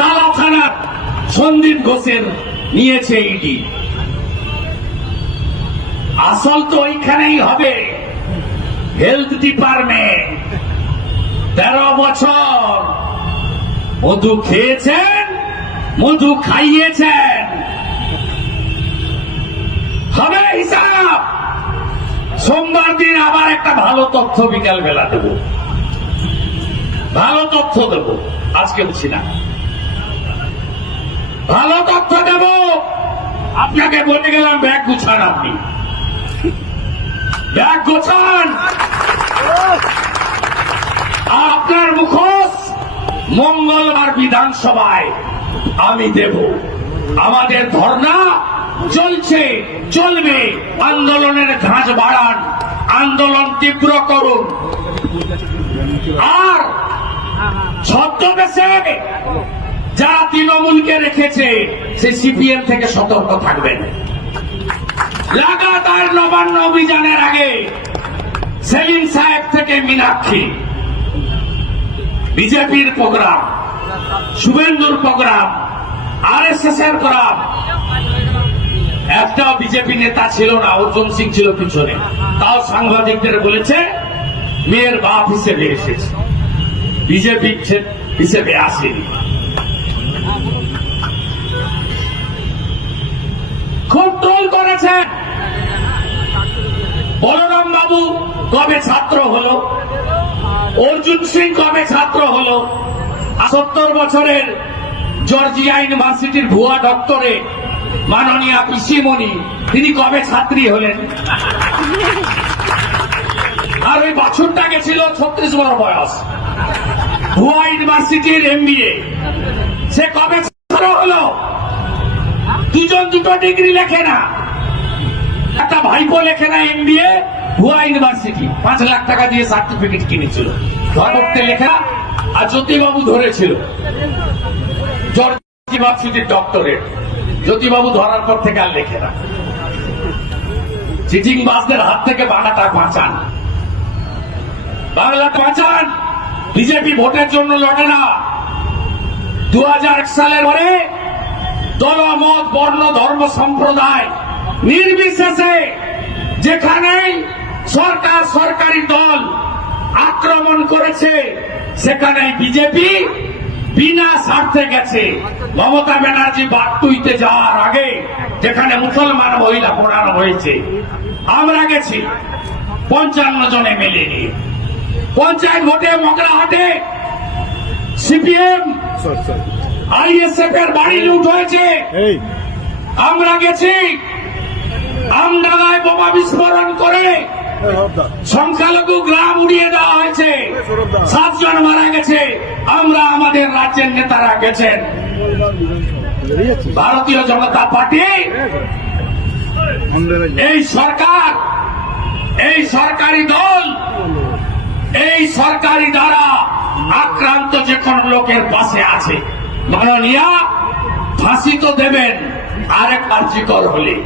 তালা থানার সন্দীপ ঘোষের নিয়েছে ইডি। আসল তো ওইখানেই হবে, হেলথ ডিপার্টমেন্ট। 13 বছর মধু খেয়েছেন, মধু খাইয়েছেন, হবে হিসাব। সোমবার দিন আবার একটা ভালো তথ্য বিকাল বেলা দেব, ভালো তথ্য দেব, আজকে বলছি না, ভালো তথ্য দেব। আপনাকে বলে গেলাম ব্যাগ গুছান, আপনি ব্যাগ গোছান। আপনার মুখোশ মঙ্গলবার বিধানসভায় আমি দেব। আমাদের ধর্ণা চলছে, চলবে। আন্দোলনের ধাঁচ বাড়ান, আন্দোলন তীব্র করুন। আর ছদ্মবেশে যারা তৃণমূলকে রেখেছে সে সিপিএম থেকে সতর্ক থাকবেন। লাগাতার নবান্ন অভিযানের আগে সেলিম সাহেব থেকে মীনাক্ষী, বিজেপির প্রোগ্রাম, শুভেন্দুর প্রোগ্রাম, আরএসএস এর প্রোগ্রাম। একটাও বিজেপি নেতা ছিল না, অর্জুন সিং ছিল পিছনে। তাও সাংবাদিকদের বলেছে মেয়ের বাপ হিসেবে এসেছে, বিজেপি হিসেবে আসেনি। খুব ট্রোল করেছে। বলরাম বাবু কবে ছাত্র হলো, অর্জুন সিং কবে ছাত্র হলো, 70 বছরের জর্জিয়া ইউনিভার্সিটির ভুয়া ডক্টরেট মাননীয়া পিসিমণি, তিনি কবে ছাত্রী হলেন? আর ওই বাছুরটা গেছিল 36 বছর বয়স, ভুয়া ইউনিভার্সিটির MBA, সে কবে ছাত্র হলো? দুজন দুটো ডিগ্রি লেখে না, একটা ভাইপো লেখে না MBA, ভুয়া ইউনিভার্সিটি 5 লাখ টাকা দিয়ে সার্টিফিকেট কিনেছিল, ধর্মত্বে লেখা। আর জ্যোতিবাবু ধরেছিল জর্জিয়া ইউনিভার্সিটির ডক্টরেট, জ্যোতিবাবু ধরার পর থেকে আর লেখে না। চিটিং বাসদের হাত থেকে বাংলাটা বাঁচান, বাংলা বাঁচান। বিজেপি ভোটের জন্য লড়ে না। 2001 সালের পরে দলমত, বর্ণ, ধর্ম, সম্প্রদায় নির্বিশেষে যেখানেই সরকার, সরকারি দল আক্রমণ করেছে সেখানে বিজেপি বিনা স্বার্থে গেছে। মমতা ব্যানার্জি বাগটুইতে যাওয়ার আগে যেখানে মুসলমান মহিলা পড়ানো হয়েছে, আমরা গেছি 55 জন MLA নিয়ে। পঞ্চায়েত ভোটে মগরাহাটে সিপিএম ISF এর বাড়ি লুট হয়েছে, আমরা গেছি। আমডাঙ্গায় বোমা বিস্ফোরণ করে সংখ্যালঘু গ্রাম উড়িয়ে দেওয়া হয়েছে, 7 জন মারা গেছে। আমরা, আমাদের রাজ্যের নেতারা গেছেন। ভারতীয় জনতা পার্টি, এই সরকার, এই সরকারি দল, এই সরকারি দ্বারা আক্রান্ত যে কোন লোকের পাশে আছে। মাননীয়া ফাঁসি তো দেবেন, আরেক কার্যকর হলে।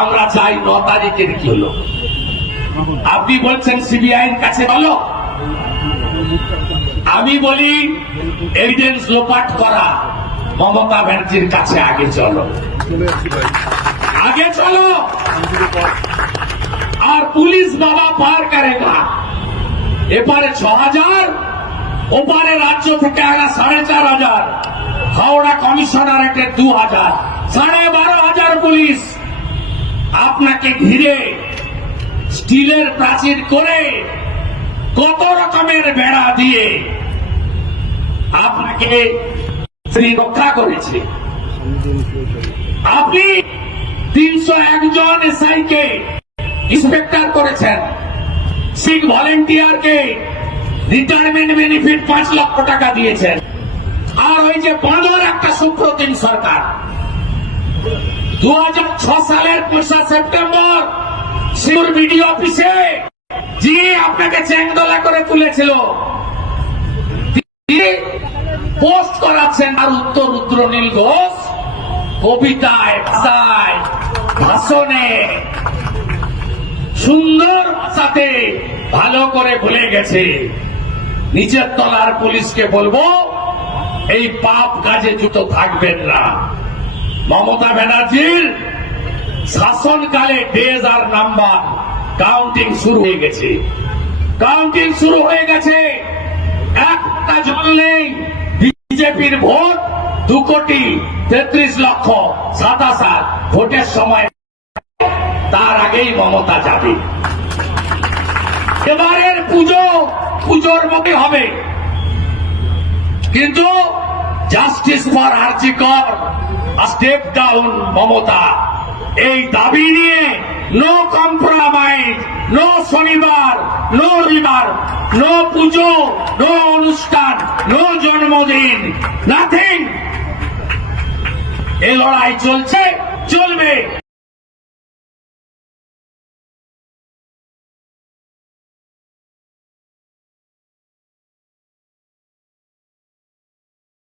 আমরা চাই 9 তারিখের কি হলো। আপনি বলছেন CBI এর কাছে চলো, আমি বলি এভিডেন্স লোপাট করা মমতা ব্যানার্জির কাছে আগে চলো, আগে চলো। আর পুলিশ বাবা পার করেগা। এপারে 6000, ওপারে রাজ্য থেকে আনা 4500, হাওড়া কমিশনারেটে 2000, 12,500 পুলিশ আপনাকে ঘিরে স্টিলের প্রাচীর করে কত রকমের বেড়া দিয়ে আপনাকে রক্ষা করেছে। আপনি 301 জন SI কে ইন্সপেক্টর করেছেন, সিভিক ভলেন্টিয়ারকে রিটায়ারমেন্ট বেনিফিট 5 লক্ষ টাকা দিয়েছেন। আর ওই যে বাঁদর একটা সুপ্রতিম সরকার 2006 সালের 1 সেপ্টেম্বর শিউর বিডিও অফিসে যে আপনাকে চ্যাংদোলা করে তুলেছিল, পোস্ট করাচ্ছেন। আর উত্তর রুদ্রনীল ঘোষ কবিতায়, ভাষায়, ভাষণে সুন্দর ভাষাতে ভালো করে বলে গেছে। নিচের তলার পুলিশকে বলবো এই পাপ কাজে যুক্ত থাকবেন না। মমতা ব্যানার্জির শাসনকালে ডেজ আর নাম্বার, কাউন্টিং শুরু হয়ে গেছে, কাউন্টিং শুরু হয়ে গেছে। একটা জল নেই। বিজেপির ভোট 2,33,27,000 ভোটের সময়, তার আগেই মমতা যাবে। এবারের পুজোর মধ্যে হবে, কিন্তু জাস্টিস ফর আরজি কর, স্টেপ ডাউন মমতা, এই দাবি নিয়ে নো কম্প্রোমাইজ, নো শনিবার, নো রবিবার, নো পুজো, নো অনুষ্ঠান, নো জন্মদিন, নাথিং। এই লড়াই চলছে, চলবে।